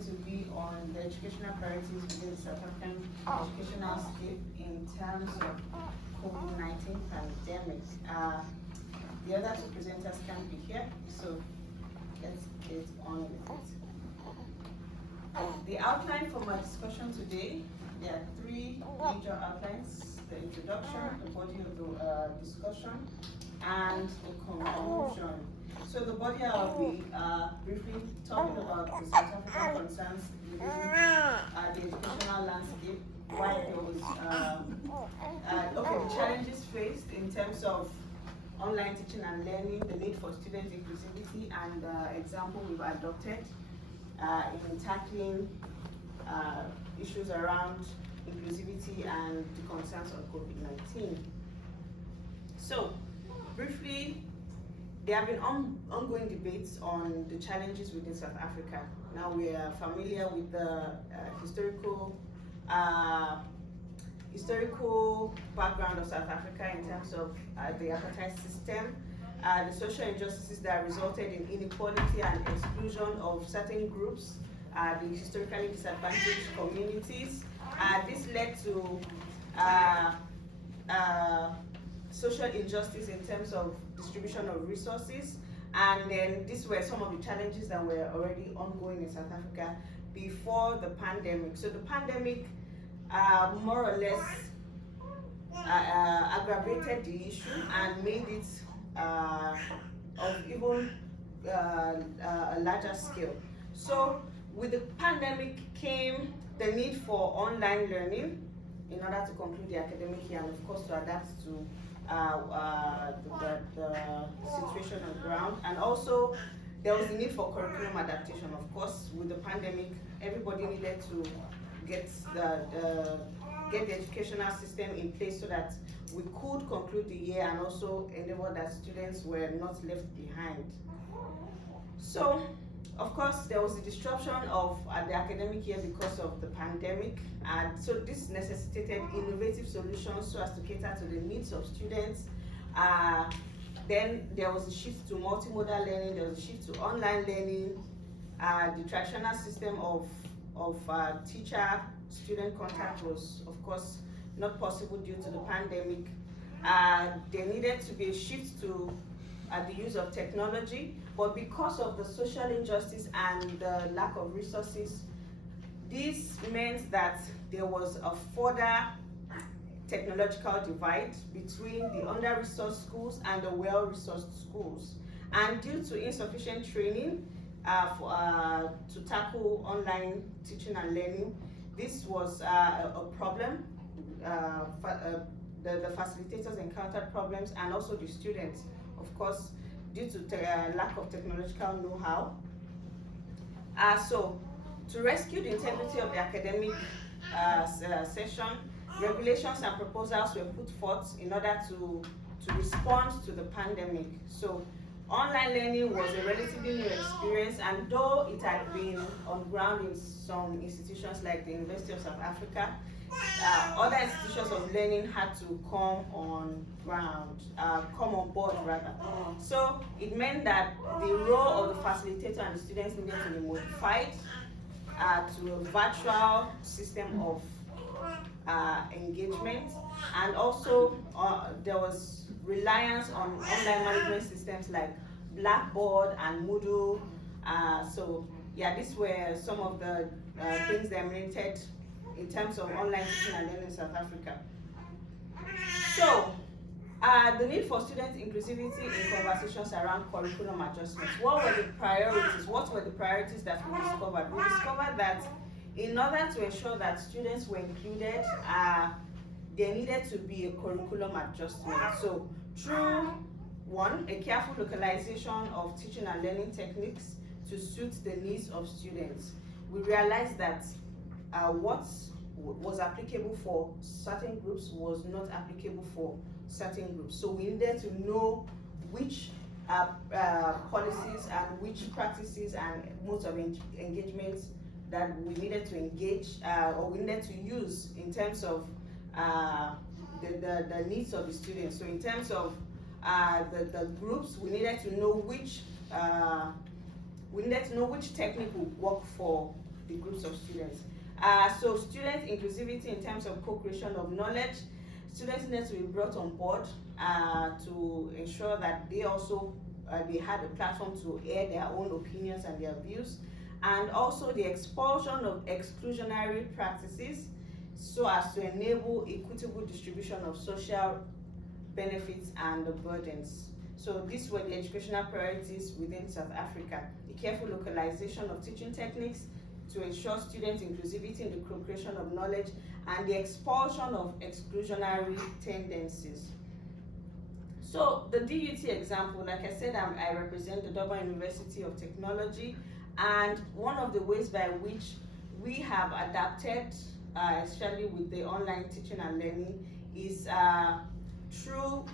to be on the educational priorities within the South African educational landscape in terms of COVID-19 pandemic. The other two presenters can't be here, so let's get on with it. The outline for my discussion today, there are three major outlines: the introduction, the body of the discussion, and the conclusion. So the body, I'll be briefly talking about the South African concerns within the educational landscape, why there was the challenges faced in terms of online teaching and learning, the need for student inclusivity, and the example we've adopted in tackling issues around inclusivity and the concerns of COVID-19. So, briefly, there have been ongoing debates on the challenges within South Africa. Now we are familiar with the historical background of South Africa in terms of the apartheid system, the social injustices that resulted in inequality and exclusion of certain groups, the historically disadvantaged communities. This led to social injustice in terms of distribution of resources, and then these were some of the challenges that were already ongoing in South Africa before the pandemic. So the pandemic more or less aggravated the issue and made it of even a larger scale. So with the pandemic came the need for online learning in order to conclude the academic year and of course to adapt to the situation on the ground. And also there was the need for curriculum adaptation. Of course, with the pandemic, everybody needed to get the educational system in place so that we could conclude the year and also endeavor that students were not left behind. So, of course, there was a disruption of the academic year because of the pandemic, and so this necessitated innovative solutions so as to cater to the needs of students. Then there was a shift to multimodal learning, there was a shift to online learning. The traditional system of teacher-student contact was, of course, not possible due to the pandemic. There needed to be a shift to the use of technology, but because of the social injustice and the lack of resources, this meant that there was a further technological divide between the under-resourced schools and the well-resourced schools. And due to insufficient training to tackle online teaching and learning, this was a problem. The facilitators encountered problems, and also the students, of course, due to lack of technological know-how. So, to rescue the integrity of the academic session, regulations and proposals were put forth in order to respond to the pandemic. So, online learning was a relatively new experience, and though it had been on ground in some institutions like the University of South Africa, other institutions of learning had to come on board rather. So it meant that the role of the facilitator and the students needed to be modified to a virtual system of engagement, and also there was reliance on online management systems like Blackboard and Moodle. So yeah, these were some of the things that emanated in terms of online teaching and learning in South Africa. So, the need for student inclusivity in conversations around curriculum adjustments. What were the priorities? What were the priorities that we discovered? We discovered that in order to ensure that students were included, there needed to be a curriculum adjustment. So, through one, a careful localization of teaching and learning techniques to suit the needs of students. We realized that what was applicable for certain groups was not applicable for certain groups. So we needed to know which policies and which practices and modes of engagement that we needed to engage or we needed to use in terms of the needs of the students. So in terms of the groups, we needed to know which technique would work for the groups of students. So student inclusivity in terms of co-creation of knowledge. Students need to be brought on board to ensure that they also they had a platform to air their own opinions and their views, and also the expulsion of exclusionary practices so as to enable equitable distribution of social benefits and the burdens. So these were the educational priorities within South Africa. The careful localization of teaching techniques to ensure student inclusivity in the co-creation of knowledge, and the expulsion of exclusionary tendencies. So the DUT example, like I said, I represent the Durban University of Technology, and one of the ways by which we have adapted, especially with the online teaching and learning, is through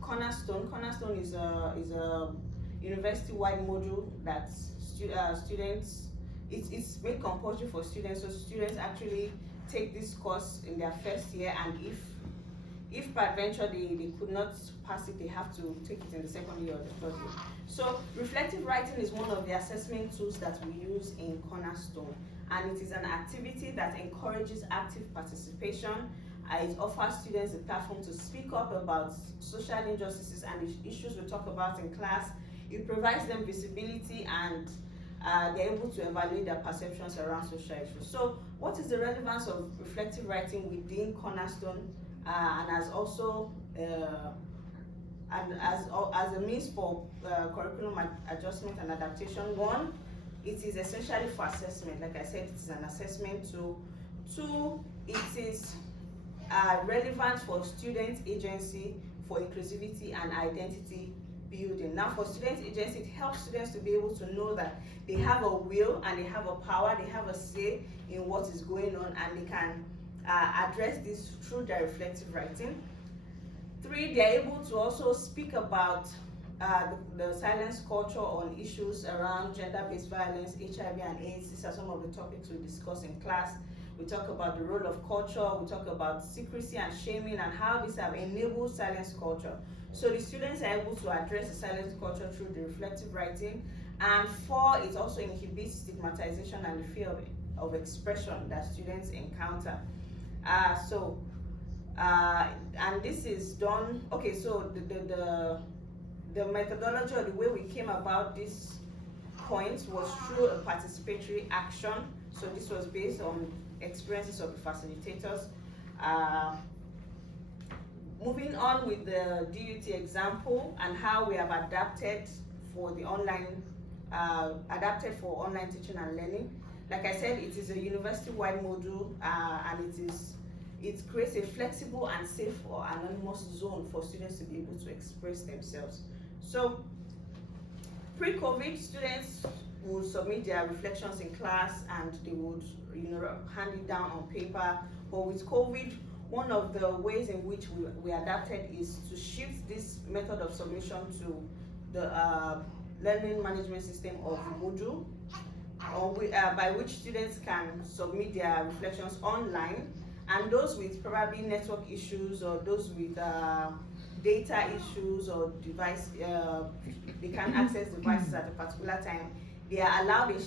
Cornerstone. Cornerstone is a university-wide module that students, it's made compulsory for students, so students actually take this course in their first year, and if peradventure they could not pass it, they have to take it in the second year or the third year. So reflective writing is one of the assessment tools that we use in Cornerstone, and it is an activity that encourages active participation. It offers students a platform to speak up about social injustices and the issues we talk about in class. It provides them visibility, and they're able to evaluate their perceptions around social issues. So what is the relevance of reflective writing within Cornerstone, and as also as a means for curriculum adjustment and adaptation? One, it is essentially for assessment. Like I said, it is an assessment tool. Two, it is relevant for student agency, for inclusivity and identity building. Now for student agency, it helps students to be able to know that they have a will and they have a power, they have a say in what is going on, and they can address this through their reflective writing. Three, they're able to also speak about the silence culture on issues around gender-based violence, HIV and AIDS. These are some of the topics we discuss in class. We talk about the role of culture, we talk about secrecy and shaming, and how these have enabled silence culture. So the students are able to address the silence culture through the reflective writing. And four, it also inhibits stigmatization and the fear of expression that students encounter. And this is done, okay, so the methodology or the way we came about this point was through a participatory action. So this was based on experiences of the facilitators. Moving on with the DUT example and how we have adapted for online teaching and learning. Like I said, it is a university-wide module, and it creates a flexible and safe or anonymous zone for students to be able to express themselves. So pre-COVID, students would submit their reflections in class and they would hand it down on paper. But with COVID, one of the ways in which we adapted is to shift this method of submission to the learning management system of Moodle, by which students can submit their reflections online, and those with probably network issues or those with data issues or device, they can't access devices at a particular time, they are allowed a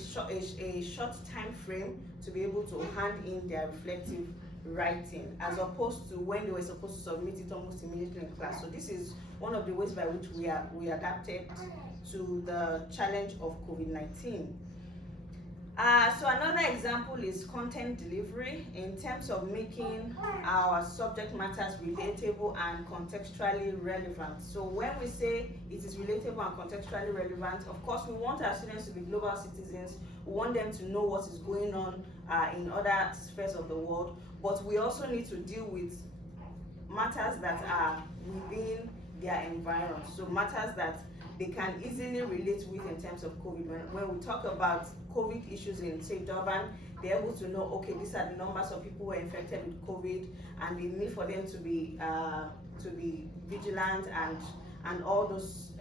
short time frame to be able to hand in their reflective writing, as opposed to when they were supposed to submit it almost immediately in class. So this is one of the ways by which we adapted to the challenge of COVID-19. So another example is content delivery in terms of making our subject matters relatable and contextually relevant. So when we say it is relatable and contextually relevant, of course we want our students to be global citizens. We want them to know what is going on in other spheres of the world, but we also need to deal with matters that are within their environment. So matters that they can easily relate with in terms of COVID. When we talk about COVID issues in, say, Durban, they're able to know, okay, these are the numbers of people who are infected with COVID, and the need for them to be vigilant and all those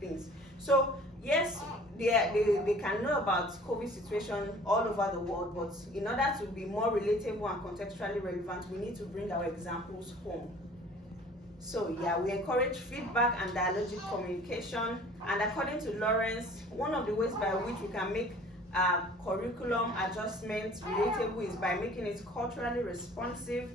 things. So yes, they can know about COVID situation all over the world, but in order to be more relatable and contextually relevant, we need to bring our examples home. So yeah, we encourage feedback and dialogic communication, and according to Lawrence, one of the ways by which we can make curriculum adjustment relatable is by making it culturally responsive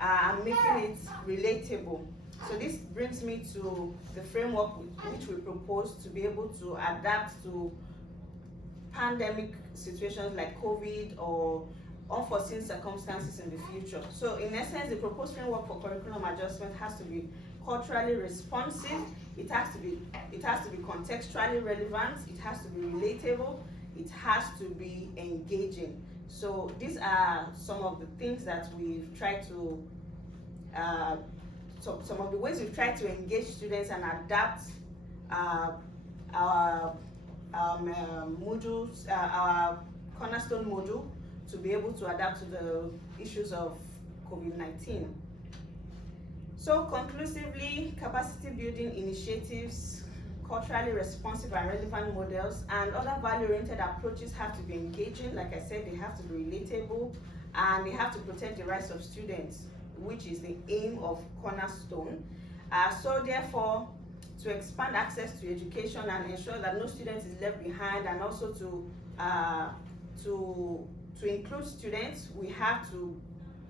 and making it relatable. So this brings me to the framework which we propose to be able to adapt to pandemic situations like COVID or unforeseen circumstances in the future. So in essence, the proposed framework for curriculum adjustment has to be culturally responsive, it has to be contextually relevant, it has to be relatable, it has to be engaging. So these are some of the things that we've tried to some of the ways we've tried to engage students and adapt our modules, our cornerstone module, to be able to adapt to the issues of COVID-19. So conclusively, capacity building initiatives, culturally responsive and relevant models, and other value-oriented approaches have to be engaging. Like I said, they have to be relatable, and they have to protect the rights of students, which is the aim of Cornerstone. So therefore, to expand access to education and ensure that no student is left behind, and also to include students, we have to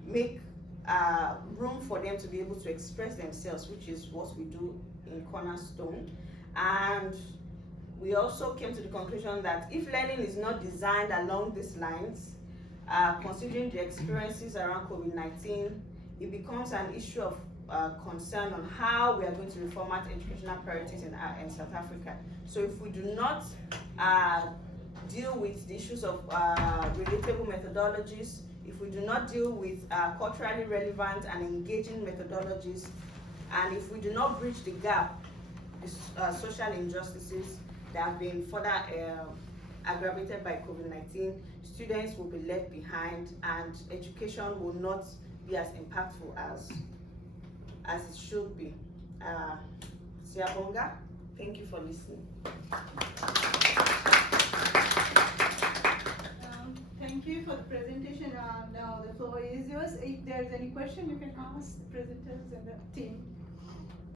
make room for them to be able to express themselves, which is what we do in Cornerstone. And we also came to the conclusion that if learning is not designed along these lines, considering the experiences around COVID-19, it becomes an issue of concern on how we are going to reformat educational priorities in South Africa. So if we do not deal with the issues of relatable methodologies, if we do not deal with culturally relevant and engaging methodologies, and if we do not bridge the gap, the social injustices that have been further aggravated by COVID-19, students will be left behind, and education will not be as impactful as it should be. Siabonga, thank you for listening. Thank you for the presentation. Now the floor is yours. If there is any question, you can ask the presenters and the team.